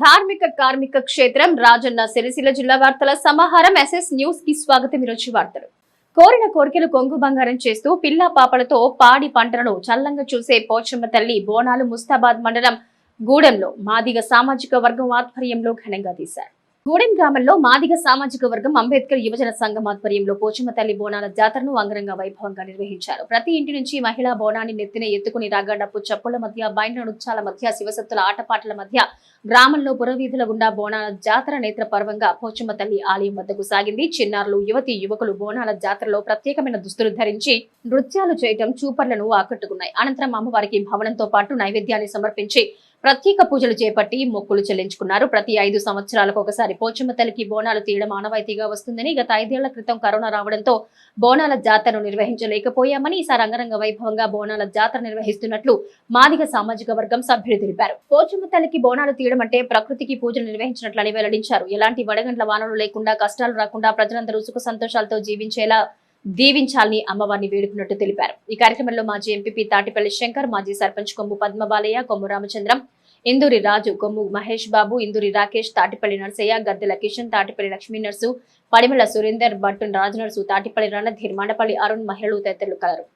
ధార్మిక కార్మిక క్షేత్రం రాజన్న సిరిసిల్ల జిల్లా వార్తల సమాహారం ఎస్ఎస్ న్యూస్ కి స్వాగతం. ఈరోజు వార్తలు. కోరిన కోరికలు కొంగు బంగారం చేస్తూ పిల్లా పాపలతో పాడి పంటలను చల్లంగా చూసే పోచమ్మ తల్లి బోనాలు ముస్తాబాద్ మండలం గూడెంలో మాదిగ సామాజిక వర్గం ఆధ్వర్యంలో ఘనంగా తీశారు. గూడెం గ్రామంలో మాదిగ సామాజిక వర్గం అంబేద్కర్ యువజన సంఘం ఆధ్వర్యంలో పోచమ్మ తల్లి బోనాల జాతరను అంగరంగ వైభవంగా నిర్వహించారు. ప్రతి ఇంటి నుంచి మహిళా బోనాన్ని నెత్తిన ఎత్తుకుని రాగా డప్పు చప్పుల మధ్య బైండ్ల నృత్యాల మధ్య శివసత్తుల ఆటపాటల మధ్య గ్రామంలో పురవీధుల గుండా బోనాల జాతర నేత్ర పర్వంగా పోచమ్మ తల్లి ఆలయం వద్దకు సాగింది. చిన్నారులు, యువతి యువకులు బోనాల జాతరలో ప్రత్యేకమైన దుస్తులు ధరించి నృత్యాలు చేయటం చూపర్లను ఆకట్టుకున్నాయి. అనంతరం అమ్మవారికి భవనంతో పాటు నైవేద్యాన్ని సమర్పించి ప్రత్యేక పూజలు చేపట్టి మొక్కులు చెల్లించుకున్నారు. ప్రతి 5 సంవత్సరాలకు ఒకసారి పోచమ్మ తల్లికి బోనాలు తీయడం ఆనవాయితీగా వస్తుందని, గత 5 ఏళ్ల క్రితం కరోనా రావడంతో బోనాల జాతరను నిర్వహించలేకపోయామని, ఈసారి అంగరంగ వైభవంగా బోనాల జాతర నిర్వహిస్తున్నట్లు మాదిగ సామాజిక వర్గం సభ్యులు తెలిపారు. పోచమ్మ తల్లికి బోనాలు తీయడం అంటే ప్రకృతికి పూజలు నిర్వహించినట్లని వెల్లడించారు. ఎలాంటి వడగండ్ల వానలు లేకుండా, కష్టాలు రాకుండా ప్రజలందరూ సుఖ సంతోషాలతో జీవించేలా దీవించాలని అమ్మవారిని వేడుకున్నట్టు తెలిపారు. ఈ కార్యక్రమంలో మాజీ ఎంపీపీ తాటిపల్లి శంకర్, మాజీ సర్పంచ్ కొమ్ము పద్మబాలయ్య, కొమ్ము రామచంద్రం, ఇందూరి రాజు, కొమ్ము మహేష్ బాబు, ఇందూరి రాకేష్, తాటిపల్లి నర్సయ్య, గద్దెల కిషన్, తాటిపల్లి లక్ష్మీ నర్సు, పడిమల సురేందర్, బట్టున్ రాజు నర్సు, తాటిపల్లి రణధీర్, మండపల్లి అరుణ్ మహిళలు తదితరులు కలరు.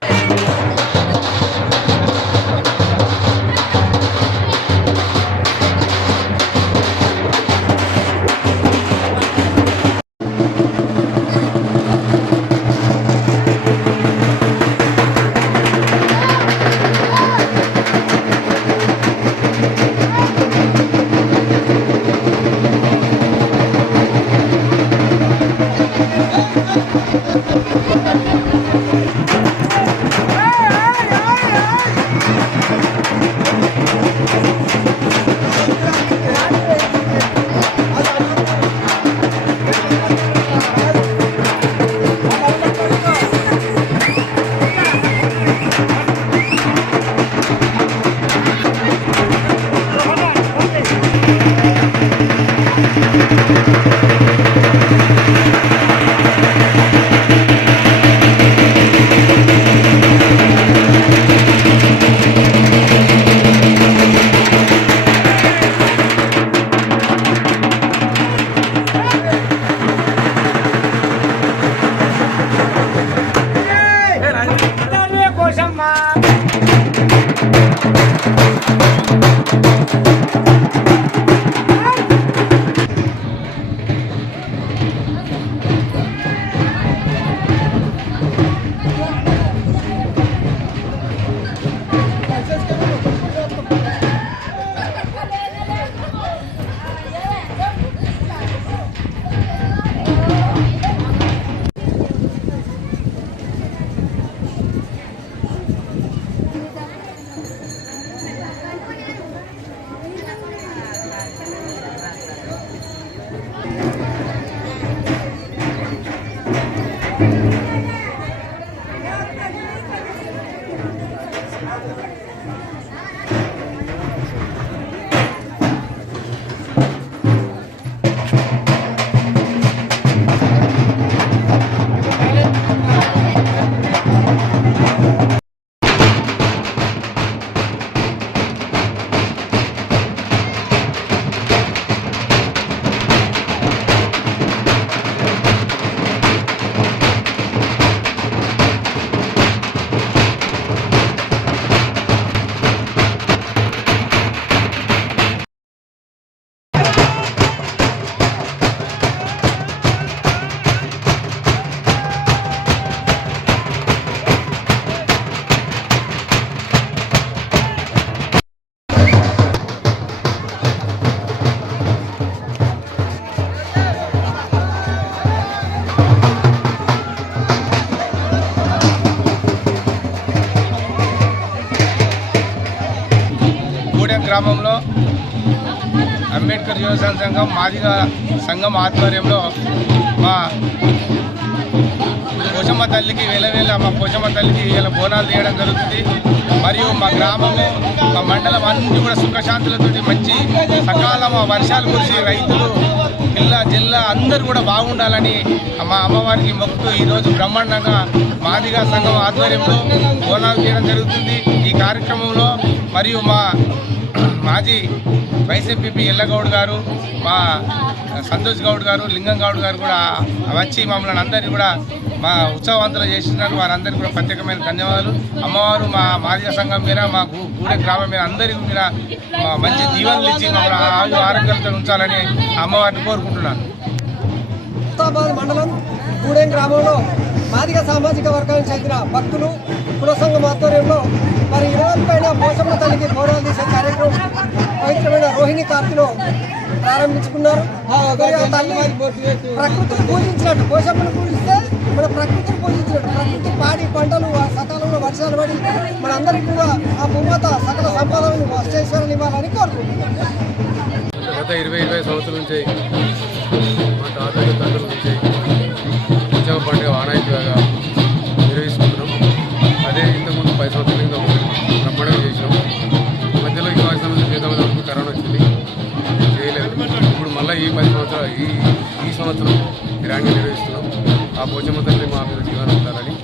గ్రామంలో అంబేద్కర్ యువజన సంఘం మాదిగ సంఘం ఆధ్వర్యంలో మా పోచమ్మ తల్లికి వేల మా పోచమ్మ తల్లికి ఇలా బోనాలు తీయడం జరుగుతుంది. మరియు మా గ్రామము, మా మండలం అన్నీ కూడా సుఖశాంతులతో మంచి సకాలం వర్షాలు కురిసి రైతులు జిల్లా అందరూ కూడా బాగుండాలని మా అమ్మవారికి మొక్కుతూ ఈరోజు బ్రహ్మాండంగా మాదిగ సంఘం ఆధ్వర్యంలో బోనాలు తీయడం జరుగుతుంది. ఈ కార్యక్రమంలో మరియు మా మాజీ వైస్ ఎంపీపీ ఎల్లగౌడ్ గారు, మా సంతోష్ గౌడ్ గారు, లింగం గౌడ్ గారు కూడా వచ్చి మమ్మల్ని అందరినీ కూడా మా ఉత్సవవంతులు చేసినారు. వారందరికీ కూడా ప్రత్యేకమైన ధన్యవాదాలు. అమ్మవారు మా మాదిగ సంఘం మీద, మా గూడెం గ్రామం మీద అందరికీ మీద మంచి దీవెనలు ఇచ్చి మమ్మల్ని ఆరోగ్యాలతో ఉంచాలని అమ్మవారిని కోరుకుంటున్నాను. ముస్తాబాద్ మండలం గూడెం గ్రామంలో మాదిగ సామాజిక వర్గానికి చెందిన భక్తులు కుల సంఘం ఆధ్వర్యంలో మరి 20 పైన పోషమ్మ తల్లికి బోనాలు తీసే కార్యక్రమం పవిత్రమైన రోహిణి కార్తిలో ప్రారంభించుకున్నారు. తల్లి ప్రకృతిని పూజించినట్టు, పోషమ్మను పూజిస్తే మన ప్రకృతిని పూజించినట్టు, ప్రకృతి పాడి పంటలు సకాలంలో వర్షాలు పడి మనందరికీ కూడా ఆ భూమాత సకల సంపదలను అష్టైశ్వర్యాలు ఇవ్వాలని కోరుకుంటున్నాం. గత 20 సంవత్సరాల నుంచి మా తాతయ్య తండ్రుల నుంచి ఉత్సవ పండుగ ఆనాయితీగా నిర్వహిస్తున్నాం. అదే ఇంతకుముందు 10 సంవత్సరాల కింద బ్రహ్మాండంగా చేసినాం. మధ్యలో ఈ 10 సంవత్సరాల క్రితం కరోనా వచ్చింది, చేయలేదు. ఇప్పుడు మళ్ళీ ఈ 10 సంవత్సరాలు ఈ సంవత్సరం గ్రాండ్గా నిర్వహిస్తున్నాం. ఆ పోచమ్మ తల్లి మా మీద జీవనం ఉండాలని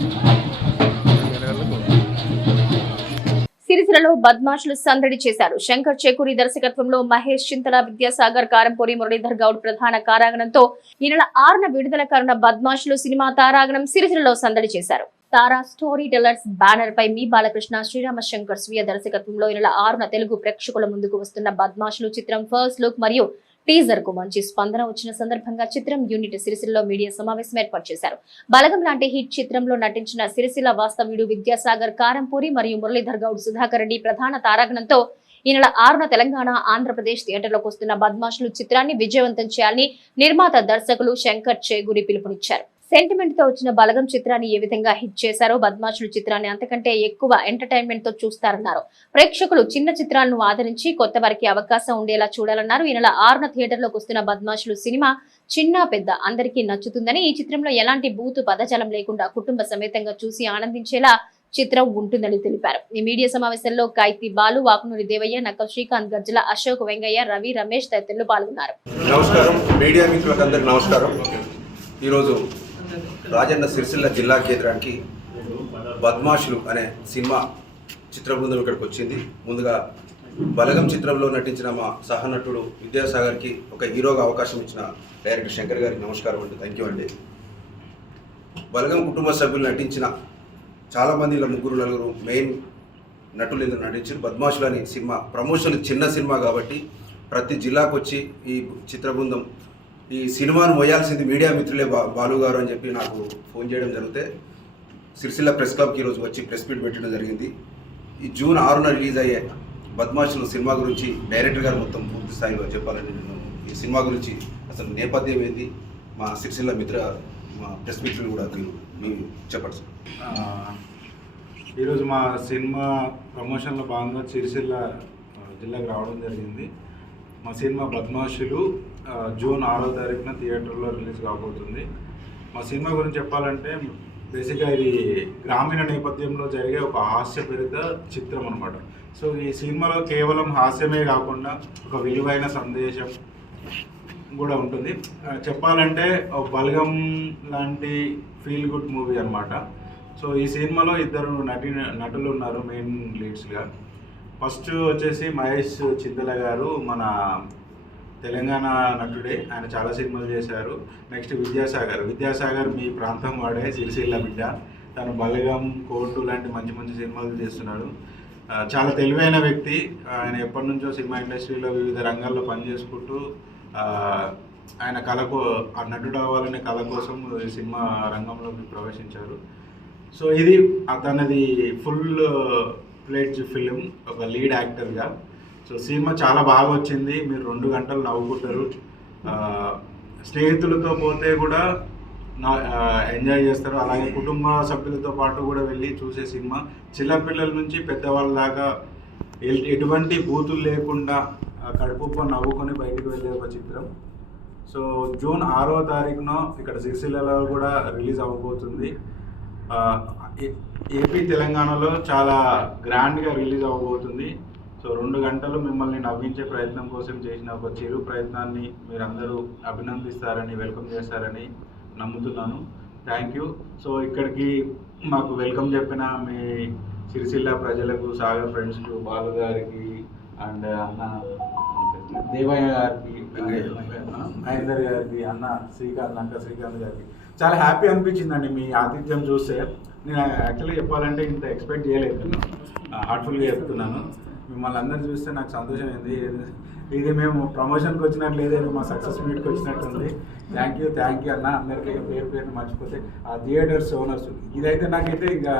సిరిసిల్లలో బద్మాషులు సందడి చేశారు. శంకర్ చేకూరి దర్శకత్వంలో మహేష్ చింతల, విద్యాసాగర్, కారంపూరి, మురళీధర్ గౌడ్ ప్రధాన కారాగణంతో ఈ నెల 6న విడుదల కానున్న బద్మాషులు సినిమా తారాగణం సిరిసిల్లలో సందడి చేశారు. తారా స్టోరీ టెల్లర్స్ బ్యానర్ పై మీ బాలకృష్ణ, శ్రీరామ శంకర్ స్వీయ దర్శకత్వంలో ఈ నెల 6న తెలుగు ప్రేక్షకుల ముందుకు వస్తున్న బద్మాషులు చిత్రం ఫస్ట్ లుక్ మరియు టీజర్ కు మంచి స్పందన వచ్చిన సందర్భంగా చిత్రం యూనిట్ సిరిసిల్లలో మీడియా సమావేశం ఏర్పాటు చేశారు. బలగం లాంటి హిట్ చిత్రంలో నటించిన సిరిసిల్ల వాస్తవ్యుడు విద్యాసాగర్, కారంపూరి మరియు మురళీధర్ గౌడ్, సుధాకర్ రెడ్డి ప్రధాన తారాగణంతో ఈ నెల 6న తెలంగాణ, ఆంధ్రప్రదేశ్ థియేటర్లోకి వస్తున్న బద్మాషులు చిత్రాన్ని విజయవంతం చేయాలని నిర్మాత దర్శకులు శంకర్ చేగూరి పిలుపునిచ్చారు. సెంటిమెంట్ తో వచ్చిన బలగం చిత్రాన్ని ఏ విధంగా హిట్ చేశారో బద్మాషులు చిత్రాన్ని అంతకంటే ఎక్కువ ఎంటర్టైన్మెంట్ తో చూస్తారన్నారు. ప్రేక్షకులు చిన్న చిత్రాలను ఆదరించి కొత్త వారికి అవకాశం ఉండేలా చూడాలన్నారు. ఈ నెల 6న థియేటర్లోకి వస్తున్న బద్మాషులు సినిమా చిన్న పెద్ద అందరికీ నచ్చుతుందని, ఈ చిత్రంలో ఎలాంటి బూతు పదజాలం లేకుండా కుటుంబ సమేతంగా చూసి ఆనందించేలా చిత్రం ఉంటుందని తెలిపారు. ఈ మీడియా సమావేశంలో కైతి బాలు, వాకునూరి దేవయ్య, నక్క శ్రీకాంత్, గజ్జల అశోక్, వెంగయ్య, రవి, రమేష్ తదితరులు పాల్గొన్నారు. నమస్కారం మీడియా మిత్రులందరికీ నమస్కారం. ఈరోజు రాజన్న సిరిసిల్ల జిల్లా కేంద్రానికి బద్మాషులు అనే సినిమా చిత్ర బృందం ఇక్కడికి వచ్చింది. ముందుగా బలగం చిత్రంలో నటించిన మా సహనటుడు విద్యాసాగర్కి ఒక హీరోగా అవకాశం ఇచ్చిన డైరెక్టర్ శంకర్ గారికి నమస్కారం అండి, థ్యాంక్ యూ అండి. బలగం కుటుంబ సభ్యులు నటించిన చాలామంది, ఇలా 3-4 మెయిన్ నటులు ఇందులో నటించారు. బద్మాషులు అనే సినిమా ప్రమోషన్ చిన్న సినిమా కాబట్టి ప్రతి జిల్లాకు వచ్చి ఈ చిత్ర బృందం ఈ సినిమాను మోయాల్సింది మీడియా మిత్రులే బాలు గారు అని చెప్పి నాకు ఫోన్ చేయడం జరిగితే సిరిసిల్ల ప్రెస్ క్లబ్కి ఈరోజు వచ్చి ప్రెస్ మీట్ పెట్టడం జరిగింది. ఈ జూన్ 6న రిలీజ్ అయ్యే బద్మాషులు సినిమా గురించి డైరెక్టర్ గారు మొత్తం పూర్తి స్థాయిలో చెప్పాలని నేను ఈ సినిమా గురించి అసలు నేపథ్యం ఏంది మా సిరిసిల్ల మా ప్రెస్ మిత్రులు కూడా మీరు చెప్పండి సార్. ఈరోజు మా సినిమా ప్రమోషన్లో భాగంగా సిరిసిల్ల జిల్లాకు రావడం జరిగింది. మా సినిమా బద్మాషులు జూన్ 6వ తారీఖున థియేటర్లో రిలీజ్ కాబోతుంది. మా సినిమా గురించి చెప్పాలంటే బేసిక్గా ఇది గ్రామీణ నేపథ్యంలో జరిగే ఒక హాస్యపూరిత చిత్రం అనమాట. సో ఈ సినిమాలో కేవలం హాస్యమే కాకుండా ఒక విలువైన సందేశం కూడా ఉంటుంది. చెప్పాలంటే ఒక బలగం లాంటి ఫీల్ గుడ్ మూవీ అనమాట. సో ఈ సినిమాలో 2 నటులు ఉన్నారు మెయిన్ లీడ్స్గా. ఫస్ట్ వచ్చేసి మహేష్ చింతల గారు, మన తెలంగాణ నటుడే, ఆయన చాలా సినిమాలు చేశారు. నెక్స్ట్ విద్యాసాగర్ మీ ప్రాంతం వాడే, సిరిసిల్ల బిడ్డ. తను బలగం, కోర్టు లాంటి మంచి మంచి సినిమాలు చేస్తున్నాడు. చాలా తెలివైన వ్యక్తి. ఆయన ఎప్పటి నుంచో సినిమా ఇండస్ట్రీలో వివిధ రంగాల్లో పనిచేసుకుంటూ ఆయన నటుడు అవ్వాలనే కళ కోసం ఈ సినిమా రంగంలోకి ప్రవేశించారు. సో ఇది తనది ఫుల్ ఫ్లెడ్జ్ ఫిలిం, ఒక లీడ్ యాక్టర్గా. సో సినిమా చాలా బాగా వచ్చింది, మీరు 2 గంటలు నవ్వుకుంటారు. స్నేహితులతో పోతే కూడా ఎంజాయ్ చేస్తారు, అలాగే కుటుంబ సభ్యులతో పాటు కూడా వెళ్ళి చూసే సినిమా. చిన్నపిల్లల నుంచి పెద్దవాళ్ళ దాకా ఎటువంటి బూతులు లేకుండా కడుపుబ్బ నవ్వుకొని బయటికి వెళ్ళే ఒక చిత్రం. సో జూన్ 6వ తారీఖున ఇక్కడ సిరిసిల్లలో కూడా రిలీజ్ అవ్వబోతుంది. ఏపీ తెలంగాణలో చాలా గ్రాండ్గా రిలీజ్ అవ్వబోతుంది. సో 2 గంటలు మిమ్మల్ని నవ్వించే ప్రయత్నం కోసం చేసిన ఒక చిరు ప్రయత్నాన్ని మీరందరూ అభినందిస్తారని, వెల్కమ్ చేస్తారని నమ్ముతున్నాను. Thank you. సో ఇక్కడికి మాకు వెల్కమ్ చెప్పిన మీ సిరిసిల్ల ప్రజలకు, సాగర్ ఫ్రెండ్స్కు, బాలు గారికి అండ్ అన్న దేవయ్య గారికి, మహేందర్ గారికి, అన్న శ్రీకాంత్ గారికి చాలా హ్యాపీ అనిపించిందండి మీ ఆతిథ్యం చూస్తే. నేను యాక్చువల్గా చెప్పాలంటే ఇంత ఎక్స్పెక్ట్ చేయలేదు, హార్ట్ఫుల్గా చెప్తున్నాను. మిమ్మల్ని అందరూ చూస్తే నాకు సంతోషం అయింది. ఇది మేము ప్రమోషన్కి వచ్చినట్లు లేదేదో మా సక్సెస్ మీట్కి వచ్చినట్టుంది. థ్యాంక్ యూ అన్న, అందరికీ పేరు మర్చిపోతే ఆ థియేటర్స్ ఓనర్స్. ఇదైతే నాకైతే ఇంకా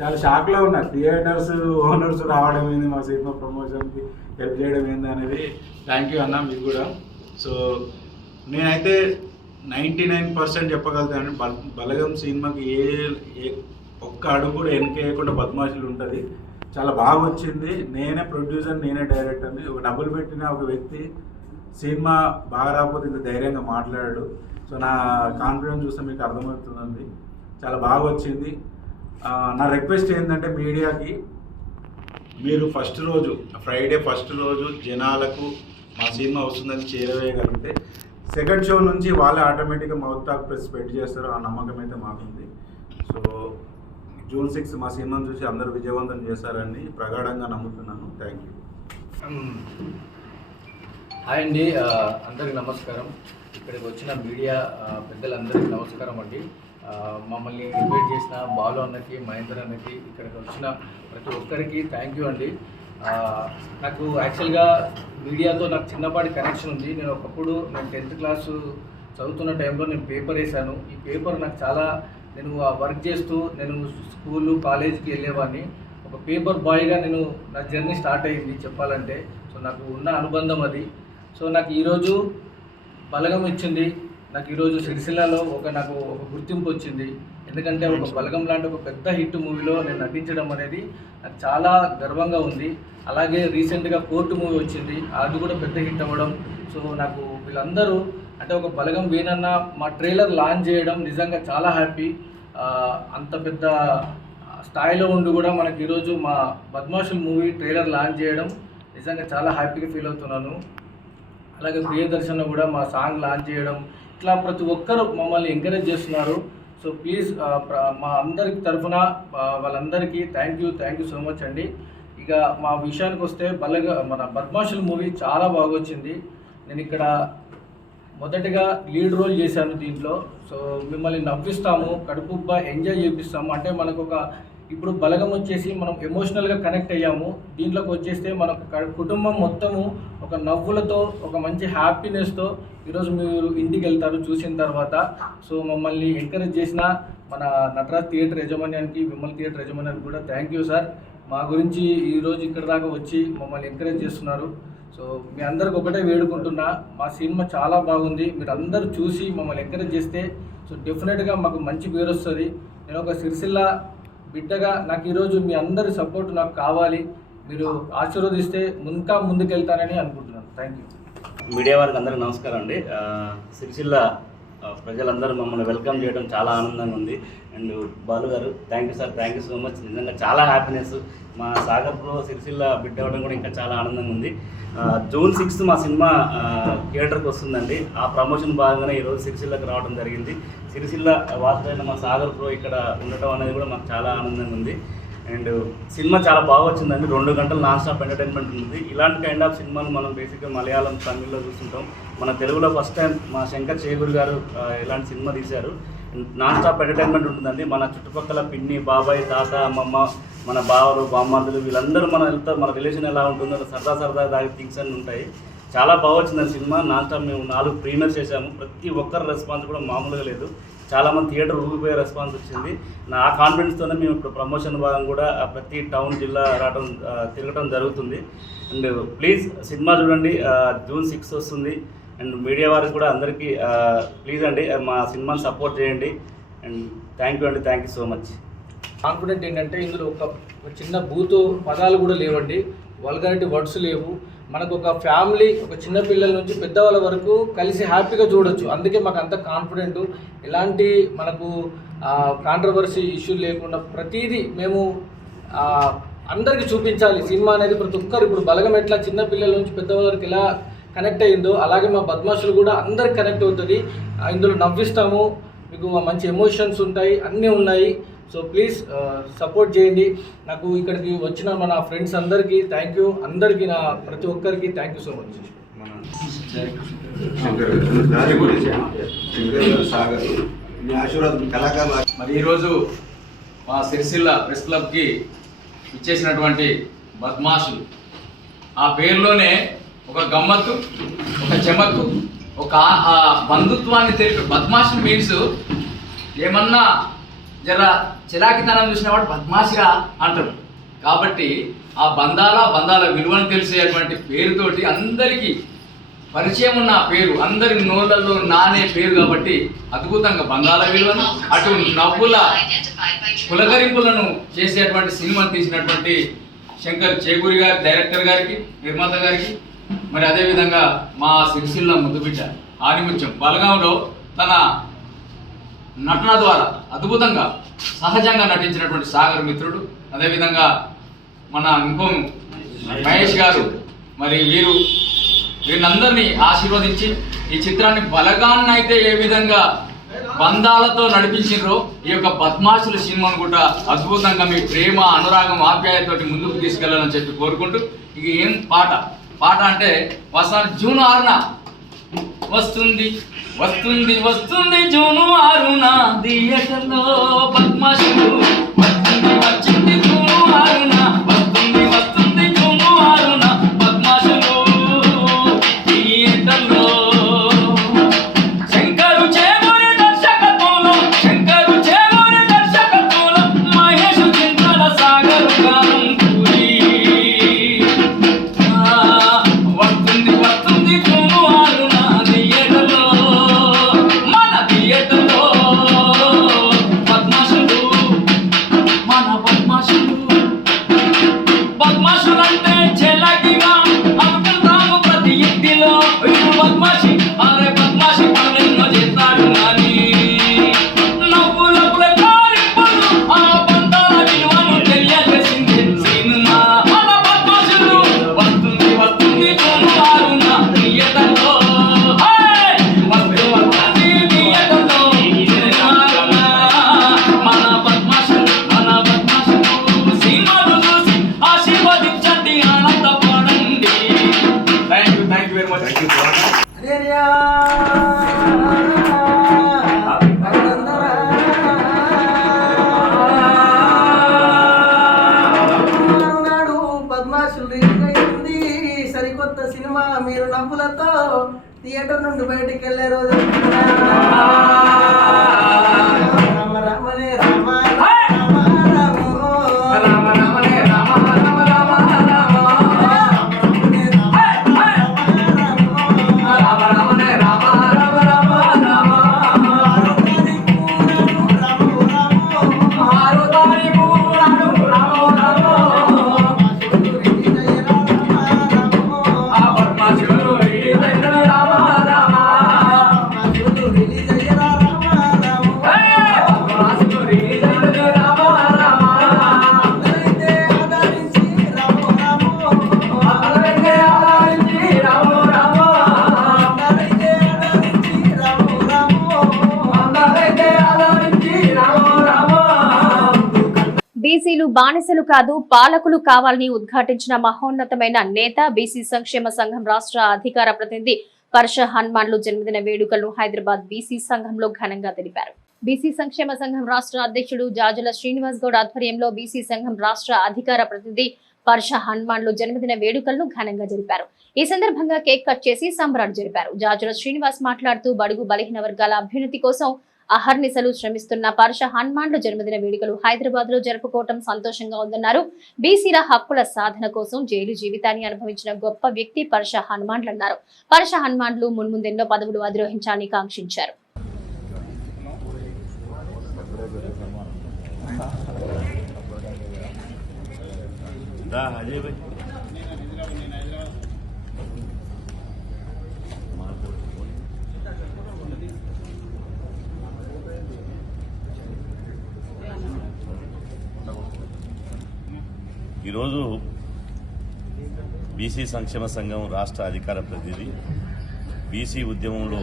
చాలా షాక్లో ఉన్నా, థియేటర్స్ ఓనర్స్ రావడం ఏంది, మా సినిమా ప్రమోషన్కి హెల్ప్ చేయడం ఏంది అనేది. థ్యాంక్ యూ అన్న మీకు కూడా. సో నేనైతే 99% చెప్పగలుగుతాను, బలగం సినిమాకి ఏ ఒక్క అడుగు కూడా వెనకేయకుండా బద్మాషులు ఉంటుంది. చాలా బాగా వచ్చింది. నేనే ప్రొడ్యూసర్, నేనే డైరెక్టర్ని. ఒక డబ్బులు పెట్టిన ఒక వ్యక్తి సినిమా బాగా రాకపోతే ఇంత ధైర్యంగా మాట్లాడాడు. సో నా కాన్ఫిడెన్స్ చూస్తే మీకు అర్థమవుతుందండి, చాలా బాగా వచ్చింది. నా రిక్వెస్ట్ ఏంటంటే మీడియాకి, మీరు ఫ్రైడే ఫస్ట్ రోజు జనాలకు మా సినిమా వస్తుందని చేరవేయగలిగితే సెకండ్ షో నుంచి వాళ్ళే ఆటోమేటిక్గా మౌత్ టాక్ ప్రెస్ స్ప్రెడ్ చేస్తారు. ఆ నమ్మకం అయితే మాకుంది. సో June 6 మా సినిమాను చూసి అందరూ విజయవంతం చేస్తారని ప్రగాఢంగా నమ్ముతున్నాను. Thank you. హాయ్ అండి, అందరికి నమస్కారం. ఇక్కడికి వచ్చిన మీడియా పెద్దలందరికీ నమస్కారం అండి. మమ్మల్ని ఇన్వైట్ చేసిన బాలు అన్నకి, మహేందర్ అన్నకి, ఇక్కడికి వచ్చిన ప్రతి ఒక్కరికి థ్యాంక్ యూ అండి. నాకు యాక్చువల్గా మీడియాతో నాకు చిన్నపాటి కనెక్షన్ ఉంది. నేను 10th క్లాసు చదువుతున్న టైంలో నేను పేపర్ వేసాను. ఈ పేపర్ నాకు చాలా, నేను వర్క్ చేస్తూ నేను స్కూలు కాలేజీకి వెళ్ళేవాడిని. ఒక పేపర్ బాయ్గా నా జర్నీ స్టార్ట్ అయ్యింది చెప్పాలంటే. సో నాకు ఉన్న అనుబంధం అది. సో నాకు ఈరోజు బలగం ఇచ్చింది, నాకు ఈరోజు సిరిసిల్లలో నాకు ఒక గుర్తింపు వచ్చింది. ఎందుకంటే ఒక బలగం లాంటి ఒక పెద్ద హిట్ మూవీలో నేను నటించడం అనేది నాకు చాలా గర్వంగా ఉంది. అలాగే రీసెంట్గా కోర్టు మూవీ వచ్చింది, అది కూడా పెద్ద హిట్ అవ్వడం. సో నాకు వీళ్ళందరూ అంటే ఒక బలగం వేనన్న మా ట్రైలర్ లాంచ్ చేయడం నిజంగా చాలా హ్యాపీ. అంత పెద్ద స్థాయిలో ఉండి కూడా మనకి ఈరోజు మా బద్మాషుల్ మూవీ ట్రైలర్ లాంచ్ చేయడం నిజంగా చాలా హ్యాపీగా ఫీల్ అవుతున్నాను. అలాగే ప్రియదర్శన్లో కూడా మా సాంగ్ లాంచ్ చేయడం, ఇట్లా ప్రతి ఒక్కరు మమ్మల్ని ఎంకరేజ్ చేస్తున్నారు. సో ప్లీజ్ మా అందరికి తరఫున వాళ్ళందరికీ థ్యాంక్ యూ సో మచ్ అండి. ఇక మా విషయానికి వస్తే మన బద్మాషుల్ మూవీ చాలా బాగా వచ్చింది. నేను ఇక్కడ మొదటిగా లీడ్ రోల్ చేశాను దీంట్లో. సో మిమ్మల్ని నవ్విస్తాము, కడుపుబ్బా ఎంజాయ్ చేపిస్తాము. అంటే మనకు ఇప్పుడు బలగం వచ్చేసి మనం ఎమోషనల్గా కనెక్ట్ అయ్యాము. దీంట్లోకి వచ్చేస్తే మన కుటుంబం మొత్తము ఒక నవ్వులతో, ఒక మంచి హ్యాపీనెస్తో ఈరోజు మీరు ఇంటికి వెళ్తారు చూసిన తర్వాత. సో మమ్మల్ని ఎంకరేజ్ చేసిన మన నటరాజ్ థియేటర్ యజమాన్యానికి, విమల్ థియేటర్ యజమాన్యానికి కూడా థ్యాంక్ యూ సార్. మా గురించి ఈరోజు ఇక్కడ దాకా వచ్చి మమ్మల్ని ఎంకరేజ్ చేస్తున్నారు. సో మీ అందరికి ఒకటే వేడుకుంటున్నా, మా సినిమా చాలా బాగుంది, మీరు అందరూ చూసి మమ్మల్ని ఎంకరేజ్ చేస్తే సో డెఫినెట్గా మాకు మంచి పేరు వస్తుంది. నేను ఒక సిరిసిల్ల బిడ్డగా నాకు ఈరోజు మీ అందరి సపోర్ట్ నాకు కావాలి, మీరు ఆశీర్వదిస్తే ఇంకా ముందుకెళ్తానని అనుకుంటున్నాను. Thank you. మీడియా వారికి అందరికీ నమస్కారం అండి. సిరిసిల్ల ప్రజలందరూ మమ్మల్ని వెల్కమ్ చేయడం చాలా ఆనందంగా ఉంది. అండ్ బాలు గారు thank you sir, thank you so much. నిజంగా చాలా హ్యాపీనెస్. మా సాగర్లో సిరిసిల్ల బిడ్డ అవ్వడం కూడా ఇంకా చాలా ఆనందంగా ఉంది. June 6 మా సినిమా థియేటర్కి వస్తుందండి. ఆ ప్రమోషన్ భాగంగానే ఈరోజు సిరిసిల్లకు రావడం జరిగింది. సిరిసిల్ల వాసులైన మా సాగర్ ప్రో ఇక్కడ ఉండటం అనేది కూడా మాకు చాలా ఆనందంగా ఉంది. అండ్ సినిమా చాలా బాగా వచ్చిందండి. 2 గంటలు నాన్ స్టాప్ ఎంటర్టైన్మెంట్ ఉంది. ఇలాంటి కైండ్ ఆఫ్ సినిమాను మనం బేసిక్గా మలయాళం, తమిళ్లో చూస్తుంటాం. మన తెలుగులో ఫస్ట్ టైం మా శంకర్ చేగూరు గారు ఇలాంటి సినిమా తీశారు. నాన్ స్టాప్ ఎంటర్టైన్మెంట్ ఉంటుందండి. మన చుట్టుపక్కల పిన్ని, బాబాయ్, తాత, అమ్మమ్మ, మన బావలు, బామ్మర్దులు వీళ్ళందరూ మనం వెళ్తారు. మన రిలేషన్ ఎలా ఉంటుందో సరదా దాని థింగ్స్ అన్నీ ఉంటాయి. చాలా బాగా వచ్చిందండి సినిమా. నాన్ స్టాప్ మేము 4 ప్రీమియర్ చేశాము. ప్రతి ఒక్కరి రెస్పాన్స్ కూడా మామూలుగా లేదు. చాలామంది థియేటర్ ఊగిపోయే రెస్పాన్స్ వచ్చింది. నా కాన్ఫిడెన్స్తోనే మేము ఇప్పుడు ప్రమోషన్ భాగం కూడా ప్రతి టౌన్, జిల్లా తిరగటం జరుగుతుంది. అండ్ ప్లీజ్ సినిమా చూడండి. June 6 వస్తుంది. అండ్ మీడియా వారికి కూడా అందరికీ ప్లీజ్ అండి మా సినిమాని సపోర్ట్ చేయండి. And thank you so much. Confident ఏంటంటే ఇందులో ఒక చిన్న బూతు పదాలు కూడా లేవండి, వల్గారిటీ వర్డ్స్ లేవు. మనకు ఒక ఫ్యామిలీ, ఒక చిన్న పిల్లల నుంచి పెద్దవాళ్ళ వరకు కలిసి హ్యాపీగా చూడొచ్చు. అందుకే మాకు అంత కాన్ఫిడెంట్. ఎలాంటి మనకు కాంట్రవర్సీ ఇష్యూ లేకుండా ప్రతిదీ మేము అందరికీ చూపించాలి. సినిమా అనేది ప్రతి ఒక్కరు, ఇప్పుడు బలగం ఎట్లా చిన్న పిల్లల నుంచి పెద్దవాళ్ళ వరకు ఎలా కనెక్ట్ అయ్యిందో అలాగే మా బద్మాషులు కూడా అందరికి కనెక్ట్ అవుతుంది. ఇందులో నవ్విస్తాము, మీకు మంచి ఎమోషన్స్ ఉంటాయి, అన్నీ ఉన్నాయి. సో ప్లీజ్ సపోర్ట్ చేయండి. నాకు ఇక్కడికి వచ్చిన మన ఫ్రెండ్స్ అందరికీ థ్యాంక్ యూ. అందరికీ ప్రతి ఒక్కరికి thank you so much. Shankar గారు, సాగర్ మీ ఆశీర్వాదం కళాకారులు. మరి ఈరోజు మా సిరిసిల్ల ప్రెస్ క్లబ్కి ఇచ్చేసినటువంటి బద్మాషులు, ఆ పేరులోనే ఒక గమ్మత్తు, ఒక చెమత్తు, ఒక బంధుత్వాన్ని తెలిపే. బద్మాషులు మీన్స్ ఏమన్నా జర చిరాకితనం చూసిన వాడు బద్మాషిగా అంటారు. కాబట్టి ఆ బంధాల విలువను తెలిసేటువంటి పేరుతోటి అందరికీ పరిచయం ఉన్న పేరు, అందరి నోళ్ళల్లో నానే పేరు కాబట్టి అద్భుతంగా బంధాల విలువను, అటు నవ్వుల పులకరింపులను చేసేటువంటి సినిమాను తీసినటువంటి శంకర్ చేకూరి గారి, డైరెక్టర్ గారికి, నిర్మాత గారికి, మరి అదేవిధంగా మా సిరిసిల్ల ముద్దుబిడ్డ ఆనిముత్యం బలగాంలో తన నటన ద్వారా అద్భుతంగా సహజంగా నటించినటువంటి సాగర్ మిత్రుడు, అదేవిధంగా మన ఇంకో మహేష్ గారు, మరి వీళ్ళందరినీ ఆశీర్వదించి ఈ చిత్రాన్ని బలగాన్ని అయితే ఏ విధంగా బంధాలతో నడిపించారో ఈ యొక్క బద్మాషుల సినిమాను కూడా అద్భుతంగా మీ ప్రేమ, అనురాగం, ఆప్యాయతోటి ముందుకు తీసుకెళ్లాలని చెప్పి కోరుకుంటూ, ఇక ఏం పాట అంటే జూన్ 6న వస్తుంది వస్తుంది వస్తుంది జూను 6న థియేటర్లో బద్మాషులు, వచ్చింది వచ్చింది జూను 6న, వస్తుంది వస్తుంది జూను 6న బద్మాషులు థియేటర్లో. శంకరు చేకూరి దర్శకత్వంలో మహేష్ చింతల సాగర్ గానం కూరి వస్తుంది వస్తుంది జూను 6న థియేటర్లో, మన థియేటర్లో బద్మాషులు, మన బద్మాషులంటే చెలకిగా అనుకుంటాము ప్రతి ఇంటిలో. వీడు బద్మాషి, అరే బద్మాషి పనులెన్నో చేస్తాడు కానీ నవ్వుల పులకారింపులు, ఆ బంధాల విలువను తెలియజేసింది సినిమా. మన బద్మాషులు వస్తుంది వస్తుంది జూన్ 6న థియేటర్లో, వస్తుంది థియేటర్లో జూన్ 6న. మన బద్మాషులు సినిమాలు చూసి ఆశీర్వదించండి, ఆనందపడండి. Thank you very much. నాడు పద్మాషులు రిలీజ్ అయింది సరికొత్త సినిమా. మీరు నవ్వులతో థియేటర్ నుండి బయటికి వెళ్ళే రోజు రామ రామనే రామ రామ రామ రామ రామనే రామ రామ రామ రామ రామనే రామ రామ రామ రామ. ఆరో తారీఖు రాము రాము రాము, ఆ బద్మాషులు రిలీజ్ అయిన రామ రామ, బద్మాషులు రిలీజ్ అయిన రామ రామ, బద్మాషులు రిలీజ్ అయిన రామ రామ. అందరైతే ఆదరించి రాము రాము, అందరైతే ఆదరించి రాము రాము, అందరైతే ఆదరించి రాము రాము, అందరైతే ఆదరించి రాము రాము. బీసీలు బానిసలు కాదు పాలకులు కావాలని ఉద్ఘాటించిన మహోన్నతమైన నేత బీసీ సంక్షేమ సంఘం రాష్ట్ర అధికార ప్రతినిధి పర్ష హనుమాన్లు జన్మదిన వేడుకలను హైదరాబాద్ బీసీ సంఘంలో ఘనంగా తెలిపారు. బీసీ సంక్షేమ సంఘం రాష్ట్ర అధ్యక్షుడు జాజుల శ్రీనివాస్ గౌడ్ ఆధ్వర్యంలో బీసీ సంఘం రాష్ట్ర అధికార ప్రతినిధి పర్ష హనుమాన్లు జన్మదిన వేడుకలను ఘనంగా జరిపారు. ఈ సందర్భంగా కేక్ కట్ చేసి సంబరాలు జరిపారు. జాజుల శ్రీనివాస్ మాట్లాడుతూ బడుగు బలహీన వర్గాల అభ్యున్నతి కోసం అహర్నిశలు శ్రమిస్తున్న పర్ష హనుమాన్ల జన్మదిన వేడుకలు హైదరాబాద్ లో జరుపుకోవటం సంతోషంగా ఉందన్నారు. బీసీల హక్కుల సాధన కోసం జైలు జీవితాన్ని అనుభవించిన గొప్ప వ్యక్తి పర్ష హనుమాన్లు అన్నారు. పర్ష హనుమాన్లు మున్ముందెన్నో పదవులు అధిరోహించాలని కాంక్షించారు. ఈరోజు బీసీ సంక్షేమ సంఘం రాష్ట్ర అధికార ప్రతినిధి, బీసీ ఉద్యమంలో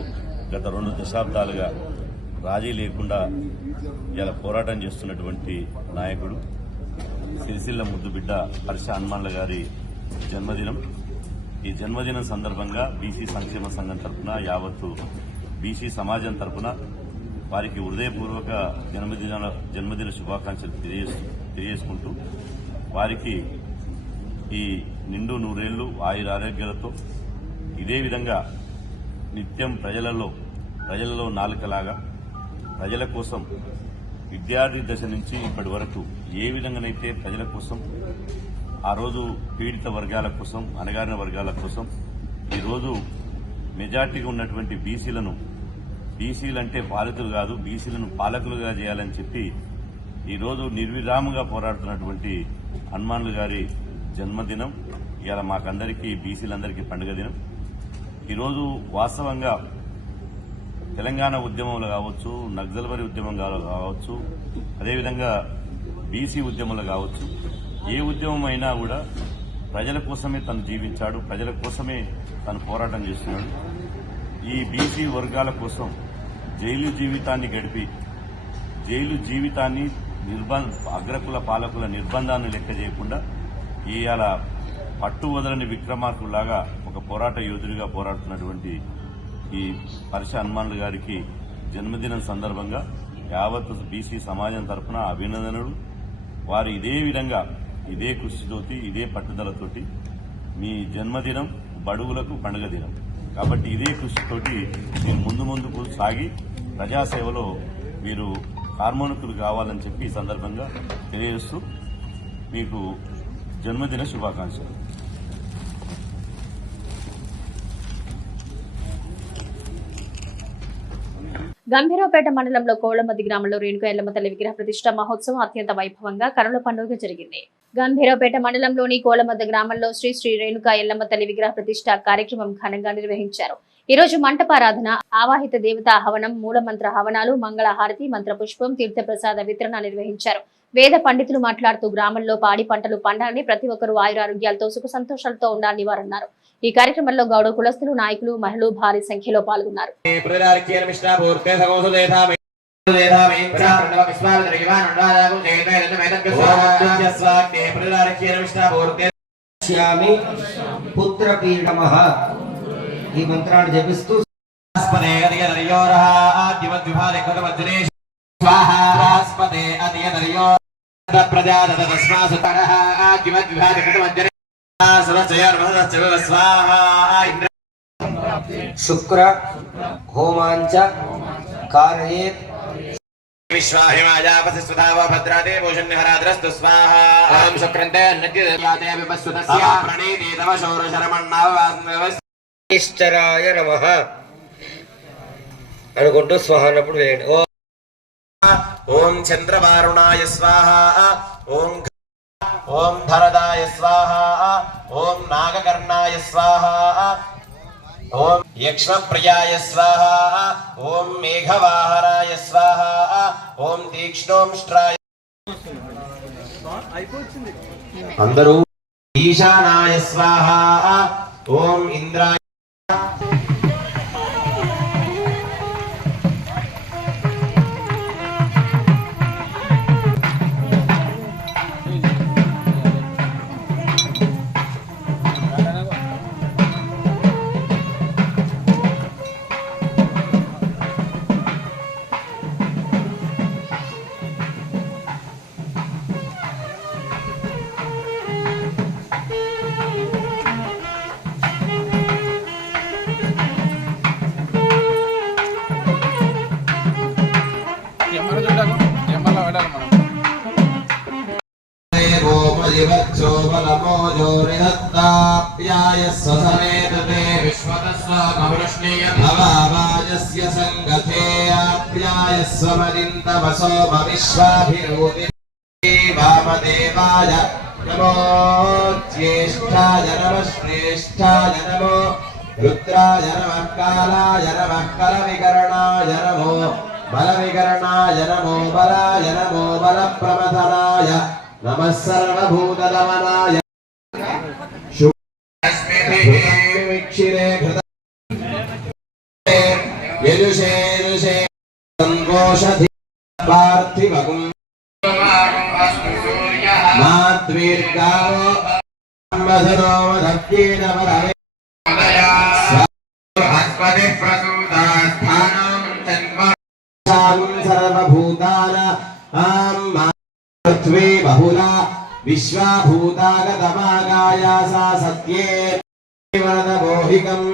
గత 2 దశాబ్దాలుగా రాజీ లేకుండా ఇలా పోరాటం చేస్తున్నటువంటి నాయకుడు సిరిసిల్ల ముద్దుబిడ్డ పర్ష హనుమాన్ల గారి జన్మదినం. ఈ జన్మదినం సందర్భంగా బీసీ సంక్షేమ సంఘం తరఫున యావత్తు బీసీ సమాజం తరఫున వారికి హృదయపూర్వక జన్మదిన శుభాకాంక్షలు తెలియజేసుకుంటూ వారికి ఈ నిండు నూరేళ్లు ఆయురారోగ్యాలతో ఇదే విధంగా నిత్యం ప్రజలలో నాలుకలాగా ప్రజల కోసం విద్యార్థి దశ నుంచి ఇప్పటి వరకు ఏ విధంగానైతే ప్రజల కోసం ఆ రోజు పీడిత వర్గాల కోసం అణగారిన వర్గాల కోసం ఈరోజు మెజార్టీగా ఉన్నటువంటి బీసీలంటే పాలితులు కాదు బీసీలను పాలకులుగా చేయాలని చెప్పి ఈరోజు నిర్విరామంగా పోరాడుతున్నటువంటి హనుమాన్లు గారి జన్మదినం ఇవాళ మాకందరికీ బీసీలందరికీ పండుగ దినం. ఈరోజు వాస్తవంగా తెలంగాణ ఉద్యమంలో కావచ్చు, నక్సల్బరీ ఉద్యమం కావచ్చు, అదేవిధంగా బీసీ ఉద్యమంలో కావచ్చు, ఏ ఉద్యమం అయినా కూడా ప్రజల కోసమే తను జీవించాడు, ప్రజల కోసమే తను పోరాటం చేస్తున్నాడు. ఈ బీసీ వర్గాల కోసం జైలు జీవితాన్ని గడిపి అగ్రకుల పాలకుల నిర్బంధాన్ని లెక్క చేయకుండా ఇవాళ పట్టు వదలని విక్రమార్కులాగా ఒక పోరాట యోధుడిగా పోరాడుతున్నటువంటి ఈ పరశ హనుమాన్లు గారికి జన్మదినం సందర్భంగా యావత్ బీసీ సమాజం తరఫున అభినందనలు. వారు ఇదే విధంగా ఇదే కృషితోటి ఇదే పట్టుదలతోటి మీ జన్మదినం బడుగులకు పండుగ దినం కాబట్టి ఇదే కృషితోటి మీరు ముందుకు సాగి ప్రజాసేవలో మీరు హార్మోనికులు కావాలని చెప్పి ఈ సందర్భంగా తెలియజేస్తూ మీకు జన్మదిన శుభాకాంక్షలు. గంభీరావుపేట మండలంలో కోళ్లమద్ది గ్రామంలో రేణుకా ఎల్లమ్మ తల్లి విగ్రహ ప్రతిష్ట మహోత్సవం అత్యంత వైభవంగా కనుల పండుగ జరిగింది. గంభీరావుపేట మండలంలోని కోళ్లమద్ది గ్రామంలో శ్రీ రేణుకా ఎల్లమ్మ తల్లి విగ్రహ ప్రతిష్ట కార్యక్రమం ఘనంగా నిర్వహించారు. ఈ రోజు మంటపారాధన, ఆవాహిత దేవతా హవనం, మూలమంత్ర హవనాలు, మంగళహారతి, మంత్రపుష్పం, తీర్థప్రసాద వితరణ నిర్వహించారు. వేద పండితులు మాట్లాడుతూ గ్రామంలో పాడి పంటలు పండాలని, ప్రతి ఒక్కరూ ఆయురారోగ్యాలతో సుఖ సంతోషాలతో ఉండాలని వారన్నారు. ఈ కార్యక్రమంలో గౌడ కులస్తులు, నాయకులు, మహిళలు భారీ సంఖ్యలో పాల్గొన్నారు. ఈ మంత్రాన్ని జపిస్తూ శుక్ర హోమాంచ కారయేత్ విశ్వాహిమాయాపసి సుధావ భద్రాదే భూషణ్యహరాద్రస్తు స్వాహా ఓం శుక్రంతే అన్నత్యయాతే విపస్సుతస్య ప్రణీతి తవ శౌరశరమన్నావశ్చరాయ నమః అనుకుంటూ స్వాహ అన్నప్పుడు వేయండి. ఓం చంద్రవారుణాయ స్వాహా ఓం భరదాయ స్వాహా ఓం నాగకర్ణాయ స్వాహా ఓం యక్ష్మప్రియాయ స్వాహా ఓం మేఘవాహనాయ స్వాహా ఓం తీక్ష్ణోంష్ట్రాయ అందరూ ఈశానాయ స్వాహా ఓం ఇంద్రాయ ోమోజోరిహత్తాప్యాయ ససనేతే విశ్వతస్వమవృష్ణీయభవాయస్య సంగతేయాప్యాయ స్వమరింతమసోమ విశ్వాభిరోధి వామదేవాయ నమో జ్యేష్ఠాయ నమః శ్రేష్ఠాయ నమో రుద్రాయ నమః కాలాయ నమః కలవికరణాయ నమో బలవికరణాయ నమో బలాయ నమో బలప్రమథనాయ నమః సర్వభూతదమనాయ యజుషేరుషే సంఘోషధి పార్థివగుం మాద్వీర్గావో మధురో మధవ్యేన వరవే बृहस्पति प्रसूतास्थानं सर्वभूतानां पृथ्वी बहुला विश्वाभूतागतमागाया सा सत्ये वरदमोहिकम्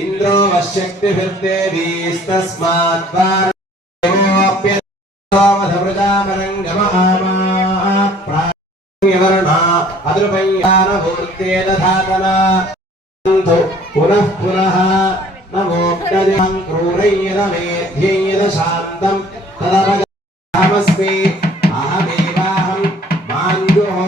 इन्द्रो वशक्तिभिर्देवीस्तस्मात् प्रावर्णा अदृपय्यानमूर्ते दधातना पुनः पुनः नमोक्तदिं क्रूरैरमेध्यैर शान्तं तदवगमस्मि अहमेवाहं माञ्जुः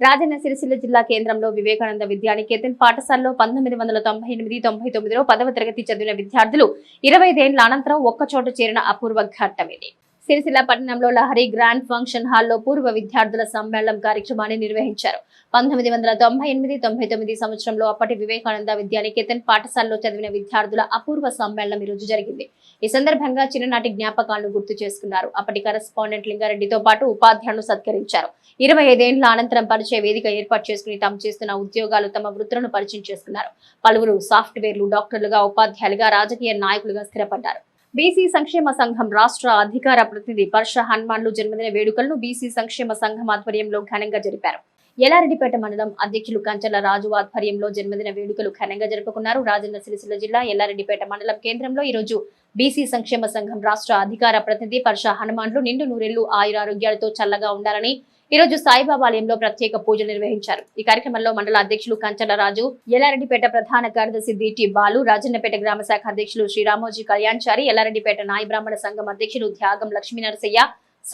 రాజన్న సిరిసిల్ల జిల్లా కేంద్రంలో వివేకానంద విద్యానికేతన్ పాఠశాలలో 1998-99లో 10వ తరగతి చదివిన విద్యార్థులు 25 ఏళ్ల అనంతరం ఒక్కచోట చేరిన అపూర్వ ఘట్టం ఇది. సిరిసిల్ల పట్టణంలో లహరి గ్రాండ్ ఫంక్షన్ హాల్లో పూర్వ విద్యార్థుల సమ్మేళనం కార్యక్రమాన్ని నిర్వహించారు. 1998-99 సంవత్సరంలో అప్పటి వివేకానంద విద్యానికేతన్ పాఠశాలలో చదివిన విద్యార్థుల అపూర్వ సమ్మేళనం ఈ రోజు జరిగింది. ఈ సందర్భంగా చిన్ననాటి జ్ఞాపకాలను గుర్తు చేసుకున్నారు. అప్పటి కరెస్పాండెంట్ లింగారెడ్డితో పాటు ఉపాధ్యాయులను సత్కరించారు. 25 ఏళ్ల అనంతరం పరిచయ వేదిక ఏర్పాటు చేసుకుని తాము చేస్తున్న ఉద్యోగాలు, తమ వృత్తులను పరిచయం చేసుకున్నారు. పలువురు సాఫ్ట్వేర్లు, డాక్టర్లుగా, ఉపాధ్యాయులుగా, రాజకీయ నాయకులుగా స్థిరపడ్డారు. బీసీ సంక్షేమ సంఘం రాష్ట్ర అధికార ప్రతినిధి పర్ష హనుమాన్లు జన్మదిన వేడుకలను బీసీ సంక్షేమ సంఘం ఆధ్వర్యంలో ఘనంగా జరిపారు. ఎల్లారెడ్డిపేట మండలం అధ్యక్షులు కంచల రాజు ఆధ్వర్యంలో జన్మదిన వేడుకలు ఘనంగా జరుపుకున్నారు. రాజన్న సిరిసిల్ల జిల్లా ఎల్లారెడ్డిపేట మండలం కేంద్రంలో ఈ రోజు బీసీ సంక్షేమ సంఘం రాష్ట్ర అధికార ప్రతినిధి పర్ష హనుమాన్లు నిండు నూరేళ్లు ఆయురారోగ్యాలతో చల్లగా ఉండాలని ఈ రోజు సాయిబాబా ఆలయంలో ప్రత్యేక పూజలు నిర్వహించారు. ఈ కార్యక్రమంలో మండల అధ్యక్షులు కంచల రాజు, ఎల్లారెడ్డిపేట ప్రధాన కార్యదర్శి డిటి బాలు, రాజన్నపేట గ్రామ శాఖ అధ్యక్షులు శ్రీరామోజీ కళ్యాణ్చారి, ఎల్లారెడ్డిపేట నాయ బ్రాహ్మణ సంఘం అధ్యక్షులు త్యాగం లక్ష్మీనరసయ్య,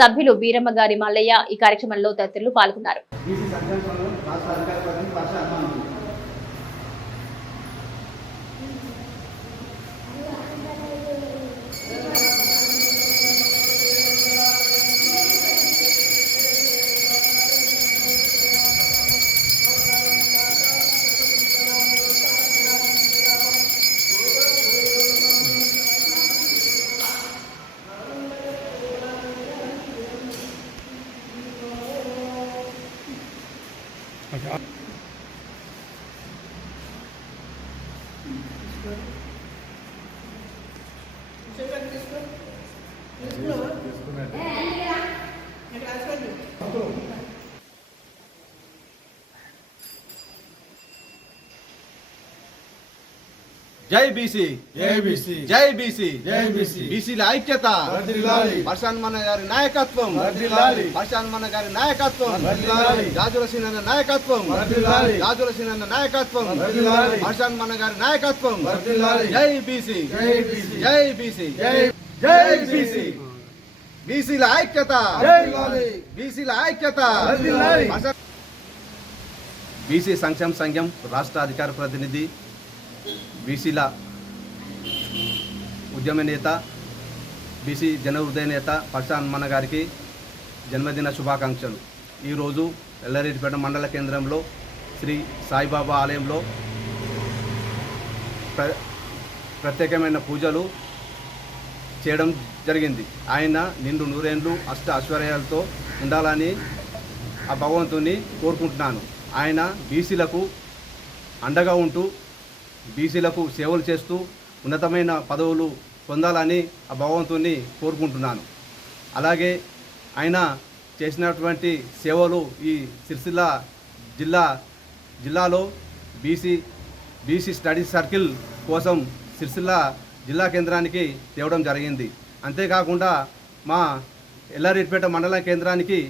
సభ్యులు బీరమ్మ గారి మల్లయ్య ఈ కార్యక్రమంలో తదితరులు పాల్గొన్నారు. జై బీసీ, జై బీసీ, జై బీసీ, జై బీసీ. బీసీల ఐక్యత, పరశాన్మన్న గారి నాయకత్వం, పరశాన్మన్న గారి నాయకత్వం, రాజుల సీనన్న నాయకత్వం, రాజుల సీనన్న నాయకత్వం, పరశాన్మన్న గారి నాయకత్వం. జై బీసీ, జై బీసీ, జై బీసీ. బీసీల ఐక్యత, బీసీల ఐక్యత. బీసీ సంక్షేమ సంఘం రాష్ట్ర అధికార ప్రతినిధి, బీసీల ఉద్యమ నేత, బీసీ జన హృదయ నేత పర్ష హనుమన్న గారికి జన్మదిన శుభాకాంక్షలు. ఈరోజు ఎల్లారెడ్డిపేట మండల కేంద్రంలో శ్రీ సాయిబాబా ఆలయంలో ప్రత్యేకమైన పూజలు చేయడం జరిగింది. ఆయన నిండు నూరేండ్లు అష్ట ఐశ్వర్యాలతో ఉండాలని ఆ భగవంతుని కోరుకుంటున్నాను. ఆయన బీసీలకు అండగా ఉంటూ బీసీలకు సేవలు చేస్తూ ఉన్నతమైన పదవులు పొందాలని ఆ భగవంతుని కోరుకుంటున్నాను. అలాగే ఆయన చేసినటువంటి సేవలు ఈ సిరిసిల్ల జిల్లాలో బీసీ స్టడీ సర్కిల్ కోసం సిరిసిల్ల జిల్లా కేంద్రానికి తేవడం జరిగింది. అంతేకాకుండా మా ఎల్లారెడ్డిపేట మండల కేంద్రానికి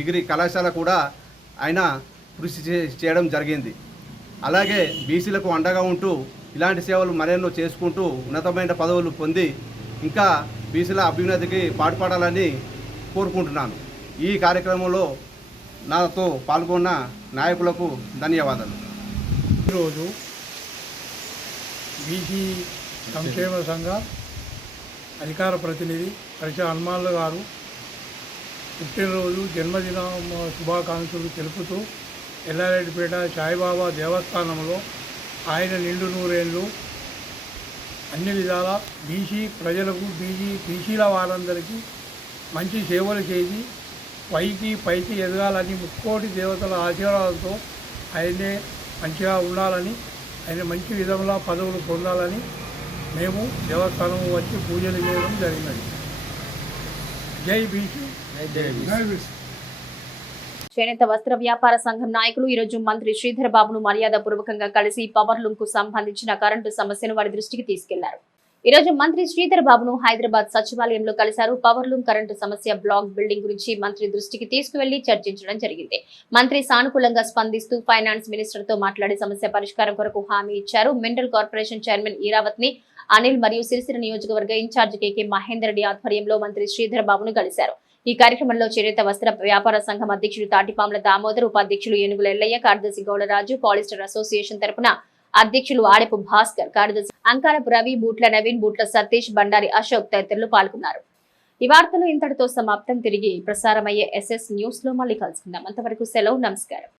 డిగ్రీ కళాశాల కూడా ఆయన కృషి చేయడం జరిగింది. అలాగే బీసీలకు అండగా ఉంటూ ఇలాంటి సేవలు మరెన్నో చేసుకుంటూ ఉన్నతమైన పదవులు పొంది ఇంకా బీసీల అభ్యున్నతికి పాటుపడాలని కోరుకుంటున్నాను. ఈ కార్యక్రమంలో నాతో పాల్గొన్న నాయకులకు ధన్యవాదాలు. ఈరోజు బీసీ సంక్షేమ సంఘ అధికార ప్రతినిధి పరిష హనుమాన్లు గారు పుట్టినరోజు జన్మదిన శుభాకాంక్షలు తెలుపుతూ ఎల్లారెడ్డిపేట సాయిబాబా దేవస్థానంలో ఆయన నిండు నూరేళ్ళు అన్ని విధాల బీసీ ప్రజలకు బీసీల వారందరికీ మంచి సేవలు చేసి పైకి ఎదగాలని ముక్కోటి దేవతల ఆశీర్వాదంతో ఆయనే మంచిగా ఉండాలని ఆయన మంచి విధంగా పదవులు పొందాలని మేము దేవస్థానం వచ్చి పూజలు చేయడం జరిగినది. జై బీసీ. చేనేత వస్త్ర వ్యాపార సంఘం నాయకులు ఈ రోజు మంత్రి శ్రీధర్ బాబును మర్యాదపూర్వకంగా కలిసి పవర్ లూమ్ కు సంబంధించిన కరెంటు సమస్యను వారి దృష్టికి తీసుకెళ్లారు. ఈ రోజు మంత్రి శ్రీధర్ బాబును హైదరాబాద్ సచివాలయంలో కలిశారు. పవర్ లూమ్ కరెంటు సమస్య బ్లాక్ బిల్డింగ్ గురించి మంత్రి దృష్టికి తీసుకువెళ్లి చర్చించడం జరిగింది. మంత్రి సానుకూలంగా స్పందిస్తూ ఫైనాన్స్ మినిస్టర్ తో మాట్లాడి సమస్య పరిష్కారం కొరకు హామీ ఇచ్చారు. మినరల్ కార్పొరేషన్ చైర్మన్ ఈరావత్ ని అనిల్ మరియు సిరిసిల్ల నియోజకవర్గ ఇన్ఛార్జ్ కేకే మహేందర్ రెడ్డి ఆధ్వర్యంలో మంత్రి శ్రీధర్ బాబును కలిశారు. ఈ కార్యక్రమంలో చేనేత వస్త్ర వ్యాపార సంఘం అధ్యక్షుడు తాటిపాముల దామోదర్, ఉపాధ్యక్షులు ఏనుగుల ఎల్లయ్య, కార్యదర్శి గౌడరాజు, పాలిస్టర్ అసోసియేషన్ తరపున అధ్యక్షులు ఆడపు భాస్కర్, కార్యదర్శి అంకారపు రవి, బూట్ల నవీన్, బూట్ల సతీష్, బండారి అశోక్ తదితరులు పాల్గొన్నారు. ఈ వార్తలు ఇంతటితో సమాప్తం. తిరిగి ప్రసారమయ్యే SS న్యూస్ లో మళ్ళీ కలుసుకుందాం. అంతవరకు సెలవు. నమస్కారం.